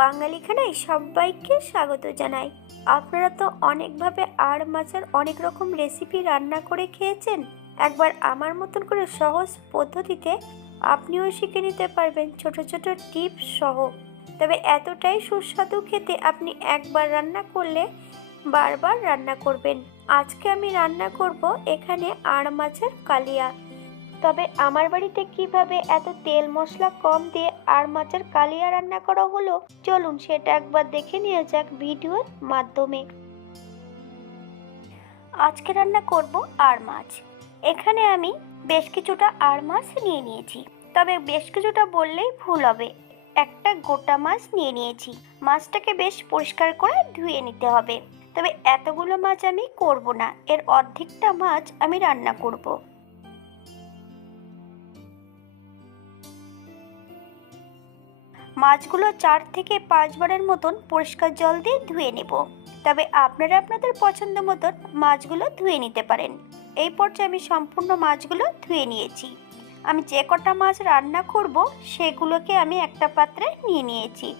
বাঙালি খানায় সবাইকে স্বাগত জানাই। আপনারা তো অনেকভাবে আর মাছের অনেক রকম রেসিপি রান্না করে খেয়েছেন। একবার আমার মতন করে সহজ পদ্ধতিতে আপনিও শিখে নিতে পারবেন ছোট ছোট টিপস সহ। তবে এতটাই সুস্বাদু খেতে আপনি একবার রান্না করলে বারবার রান্না করবেন। আজকে আমি রান্না করব এখানে আর মাছের কালিয়া। তবে আমার বাড়িতে কীভাবে এত তেল মশলা কম দিয়ে আর মাছের কালিয়া রান্না করা হলো? চলুন সেটা একবার দেখে নিয়ে যাক ভিডিওর মাধ্যমে। আজকে রান্না করব আর মাছ। এখানে আমি বেশ কিছুটা আর মাছ নিয়ে নিয়েছি। তবে বেশ কিছুটা বললেই ভুল হবে। একটা গোটা মাছ নিয়ে নিয়েছি। মাছটাকে বেশ পরিষ্কার করে ধুয়ে নিতে হবে। তবে এতগুলো মাছ আমি করব না। এর অর্ধেকটা মাছ আমি রান্না করব। মাছগুলো চার থেকে পাঁচবারের মতন পরিষ্কার জল দিয়ে ধুয়ে নেব। তবে আপনারা আপনাদের পছন্দ মতন মাছগুলো ধুয়ে নিতে পারেন। এই পর্যায়ে আমি সম্পূর্ণ মাছগুলো ধুয়ে নিয়েছি। আমি যে কটা মাছ রান্না করব, সেগুলোকে আমি একটা পাত্রে নিয়ে নিয়েছি।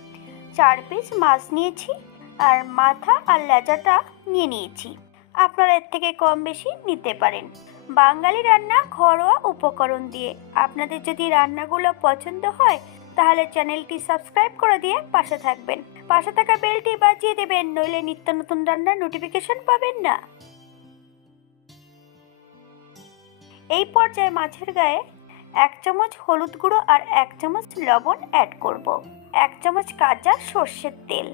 চার পিস মাছ নিয়েছি আর মাথা আর লেজাটা নিয়ে নিয়েছি। আপনারা এর থেকে কম বেশি নিতে পারেন। বাঙালি রান্না ঘরোয়া উপকরণ দিয়ে। আপনাদের যদি রান্নাগুলো পছন্দ হয় তাহলে চ্যানেলটি সাবস্ক্রাইব করে দিয়ে পাশে থাকবেন। পাশে থাকা বেলটি বাজিয়ে দেবেন, নইলে নিত্য নতুন রান্নার নোটিফিকেশন পাবেন না। এই পর্যায়ে মাছের গায়ে এক চামচ হলুদ গুঁড়ো আর এক চামচ লবণ অ্যাড করব। এক চামচ কাঁচা সর্ষের তেল।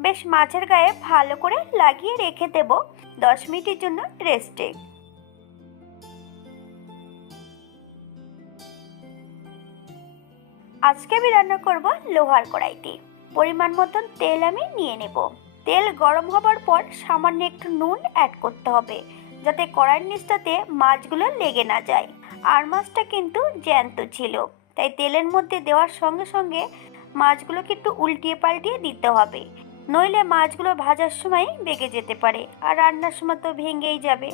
বেশ, মাছের গায়ে ভালো করে লাগিয়ে রেখে দেব দশ মিনিটের জন্য রেস্টে আজকে আমি রান্না করব লোহার কড়াইতে পরিমাণ মতন তেল আমি নিয়ে নেব। তেল গরম হবার পর সামান্য একটু নুন অ্যাড করতে হবে, যাতে কড়াইয়ের নিচটাতে মাছগুলো লেগে না যায়। আর মাছটা কিন্তু জ্যান্ত ছিল, তাই তেলের মধ্যে দেওয়ার সঙ্গে সঙ্গে মাছগুলোকে একটু উল্টিয়ে পাল্টিয়ে দিতে হবে। নইলে মাছগুলো ভাজার সময় বেগে যেতে পারে, আর রান্নার সময় তো ভেঙেই যাবে।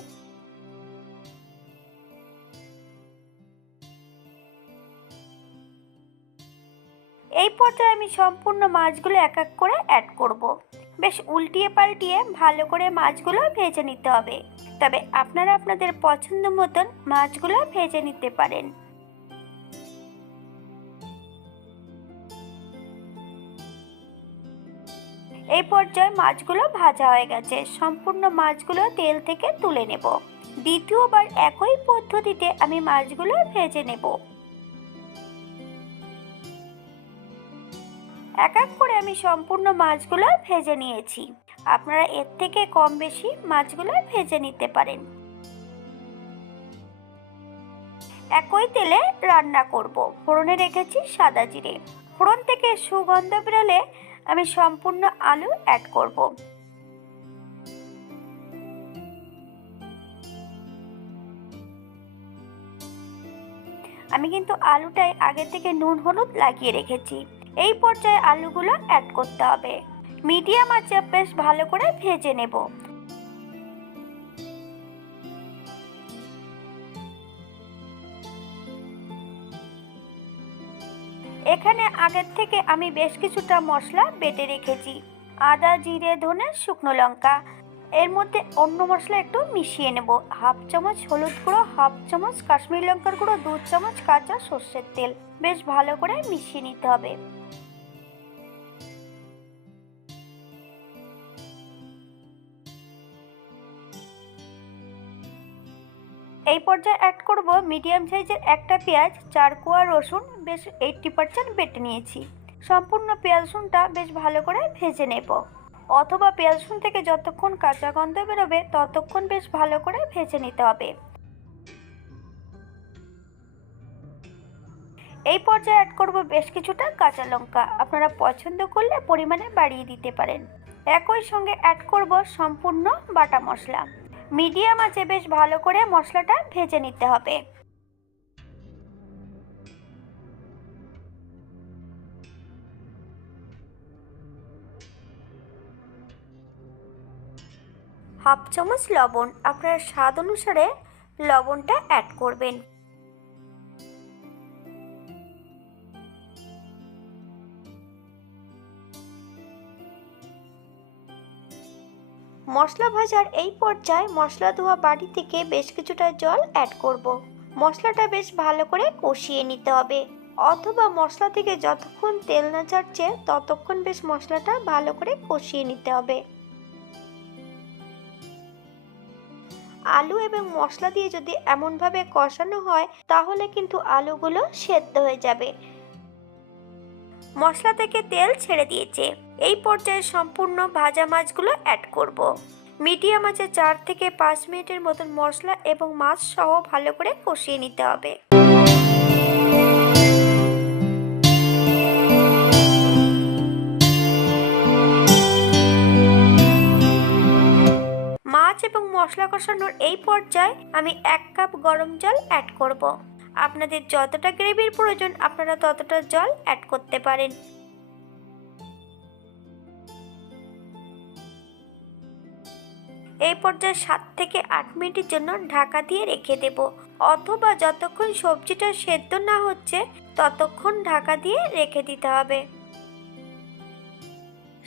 এই পর্যায়ে আমি সম্পূর্ণ মাছগুলো এক এক করে অ্যাড করব। বেশ উল্টিয়ে পাল্টিয়ে ভালো করে মাছগুলো ভেজে নিতে হবে। তবে আপনারা আপনাদের পছন্দ মতন মাছগুলো ভেজে নিতে পারেন। এই পর্যায়ে মাছগুলো ভাজা হয়ে গেছে। সম্পূর্ণ মাছগুলো তেল থেকে তুলে নেব। দ্বিতীয়বার একই পদ্ধতিতে আমি মাছগুলো ভেজে নেব। এক এক করে আমি সম্পূর্ণ মাছগুলো ভেজে নিয়েছি। আপনারা এর থেকে কম বেশি মাছগুলো ভেজে নিতে পারেন। একই তেলে রান্না করব। ফোড়নে রেখেছি সাদা জিরে। ফোড়ন থেকে সুগন্ধ বেরোলে আমি সম্পূর্ণ আলু অ্যাড করব। আমি কিন্তু আলুটাই আগে থেকে নুন, হলুদ লাগিয়ে রেখেছি। এই পর্যায়ে আলুগুলো অ্যাড করতে হবে। মিডিয়াম আঁচে বেশ ভালো করে ভেজে নেব। এখানে আগের থেকে আমি বেশ কিছুটা মশলা বেটে রেখেছি। আদা, জিরে, ধনে, শুকনো লঙ্কা। এর মধ্যে অন্য মশলা একটু মিশিয়ে নেব। হাফ চামচ হলুদ গুঁড়ো, হাফ চামচ কাশ্মীরি লঙ্কার গুঁড়ো, দু চামচ কাঁচা সর্ষের তেল। বেশ ভালো করে মিশিয়ে নিতে হবে। এই পর্যায়ে অ্যাড করব মিডিয়াম সাইজের একটা পেঁয়াজ, চার কোয়া রসুন, বেশ এইটটি পার্সেন্ট বেটে নিয়েছি। সম্পূর্ণ পেঁয়াজ রসুনটা বেশ ভালো করে ভেজে নেব। অথবা পেঁয়াজ রসুন থেকে যতক্ষণ কাঁচা গন্ধ বেরোবে, ততক্ষণ বেশ ভালো করে ভেজে নিতে হবে। এই পর্যায়ে অ্যাড করব বেশ কিছুটা কাঁচা লঙ্কা। আপনারা পছন্দ করলে পরিমাণে বাড়িয়ে দিতে পারেন। একই সঙ্গে অ্যাড করব সম্পূর্ণ বাটা মশলা। মিডিয়াম আছে, বেশ ভালো করে মশলাটা ভেজে নিতে হবে। হাফ চামচ লবণ, আপনার স্বাদ অনুসারে লবণটা অ্যাড করবেন। মশলা ভাজার এই পর্যায়ে মশলা ধোয়া বাটি থেকে বেশ কিছুটা জল অ্যাড করব। মশলাটা বেশ ভালো করে কষিয়ে নিতে হবে। অথবা মশলা থেকে যতক্ষণ তেল না ছাড়ছে, ততক্ষণ বেশ মশলাটা ভালো করে কষিয়ে নিতে হবে। আলু এবং মশলা দিয়ে যদি এমনভাবে কষানো হয়, তাহলে কিন্তু আলুগুলো সেদ্ধ হয়ে যাবে। মশলা থেকে তেল ছেড়ে দিয়েছে এই পর্যায়ে সম্পূর্ণ ভাজা মাছগুলো অ্যাড করব। মিডিয়াম আছে চার থেকে পাঁচ মিনিটের মতন মশলা এবং মাছ সহ ভালো করে কষিয়ে নিতে হবে মাছ এবং মশলা কষানোর এই পর্যায়ে আমি এক কাপ গরম জল অ্যাড করব। আপনাদের যতটা গ্রেভির প্রয়োজন, আপনারা ততটা জল অ্যাড করতে পারেন। এই পর্যায়ে সাত থেকে আট মিনিটের জন্য ঢাকা দিয়ে রেখে দেব। অথবা যতক্ষণ সবজিটা সেদ্ধ না হচ্ছে, ততক্ষণ ঢাকা দিয়ে রেখে দিতে হবে।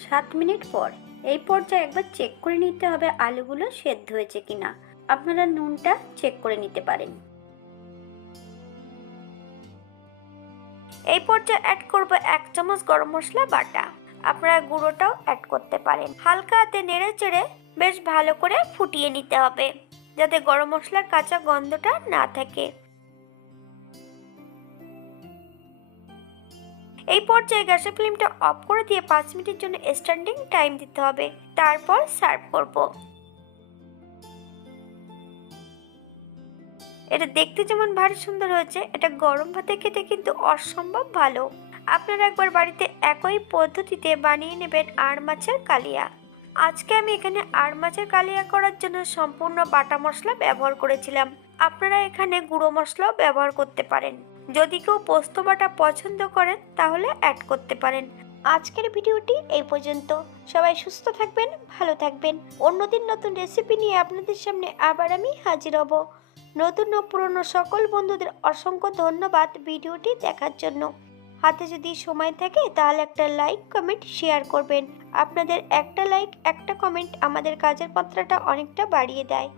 সাত মিনিট পর এই পর্যায়ে একবার চেক করে নিতে হবে আলুগুলো সেদ্ধ হয়েছে কিনা। আপনারা নুনটা চেক করে নিতে পারেন। এই পর্যায়ে অ্যাড করব এক চামচ গরম মশলা বাটা। আপনারা গুঁড়োটাও অ্যাড করতে পারেন। হালকা হাতে নেড়ে চেড়ে বেশ ভালো করে ফুটিয়ে নিতে হবে, যাতে গরম মশলার কাঁচা গন্ধটা না থাকে। এই পর্যায়ে গ্যাসের ফ্লেমটা অফ করে দিয়ে পাঁচ মিনিটের জন্য স্ট্যান্ডিং টাইম দিতে হবে। তারপর সার্ভ করব। এটা দেখতে যেমন ভারী সুন্দর হয়েছে, এটা গরম ভাতে খেতে কিন্তু অসম্ভব ভালো। আপনারা একবার বাড়িতে একই পদ্ধতিতে বানিয়ে নেবেন আর মাছের কালিয়া। আজকে আমি এখানে আর মাছের কালিয়া করার জন্য সম্পূর্ণ বাটা মশলা ব্যবহার করেছিলাম। আপনারা এখানে গুঁড়ো মশলাও ব্যবহার করতে পারেন। যদি কেউ পোস্ত বাটা পছন্দ করেন, তাহলে অ্যাড করতে পারেন। আজকের ভিডিওটি এই পর্যন্ত। সবাই সুস্থ থাকবেন, ভালো থাকবেন। অন্যদিন নতুন রেসিপি নিয়ে আপনাদের সামনে আবার আমি হাজির হব। নতুন ও পুরনো সকল বন্ধুদের অসংখ্য ধন্যবাদ ভিডিওটি দেখার জন্য। হাতে যদি সময় থাকে, তাহলে একটা লাইক, কমেন্ট, শেয়ার করবেন। আপনাদের একটা লাইক, একটা কমেন্ট আমাদের কাজের পত্রটা অনেকটা বাড়িয়ে দেয়।